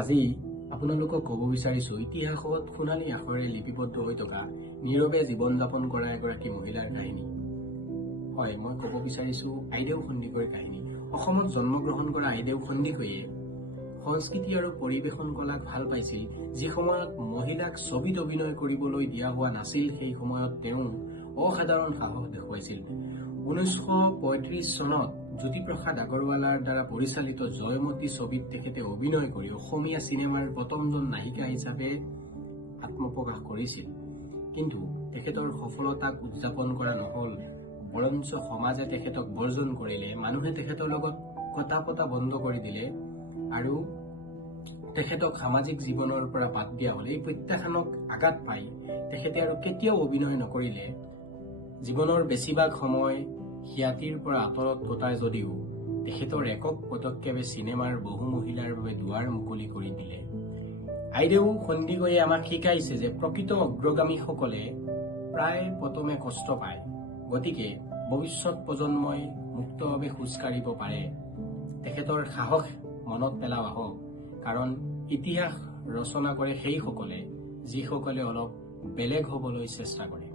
আজি আপোনালোকক ক'ব বিচাৰিছো ইতিহাসত সোণালী আখৰেৰে লিপিবদ্ধ হৈ থকা নীৰৱে জীৱন যাপন কৰা এগৰাকী মহিলাৰ কাহিনী। হয়, মই ক'ব বিচাৰিছো আইদেউ সন্দিকৈৰ কাহিনী। অসমত জন্মগ্ৰহণ কৰা আইদেউ সন্দিকৈয়ে সংস্কৃতি আৰু পৰিৱেশন কলাক ভাল পাইছিল। যি সময়ত মহিলাক ছবিত অভিনয় কৰিবলৈ দিয়া হোৱা নাছিল, সেই সময়ত তেওঁ অসাধাৰণ সাহস দেখুৱাইছিল। 1935 চনত জ্যোতিপ্ৰসাদ আগৰৱালাৰ দ্বাৰা পৰিচালিত জয়মতী ছবিত তেখেতে অভিনয় কৰি অসমীয়া চিনেমাৰ প্ৰথমজন নায়িকা হিচাপে আত্মপ্ৰকাশ কৰিছিল। কিন্তু তেখেতৰ সফলতাক উদযাপন কৰা নহল, বৰঞ্চ সমাজে তেখেতক বৰ্জন কৰিলে। মানুহে তেখেতৰ লগত কথা পতা বন্ধ কৰি দিলে আৰু তেখেতক সামাজিক জীৱনৰ পৰা বাদ দিয়া হল। এই প্ৰত্যাখ্যানক আঘাত পাই তেখেতে আৰু কেতিয়াও অভিনয় নকৰিলে। জীৱনৰ বেছিভাগ সময় খ্যাতিৰ পৰা আঁতৰত কটায় যদিও তেখেতৰ একক পদক্ষেপে চিনেমাৰ বহু মহিলাৰ বাবে দুৱাৰ মুকলি কৰি দিলে। আইদেউ সন্দিকৈয়ে আমাক শিকাইছে যে প্ৰকৃত অগ্ৰগামীসকলে প্ৰায় প্ৰথমে কষ্ট পায়, গতিকে ভৱিষ্যত প্ৰজন্মই মুক্তভাৱে খোজ কাঢ়িব পাৰে। তেখেতৰ সাহস মনত পেলাও আহক, কাৰণ ইতিহাস ৰচনা কৰে সেইসকলে যিসকলে অলপ বেলেগ হবলৈ চেষ্টা কৰে।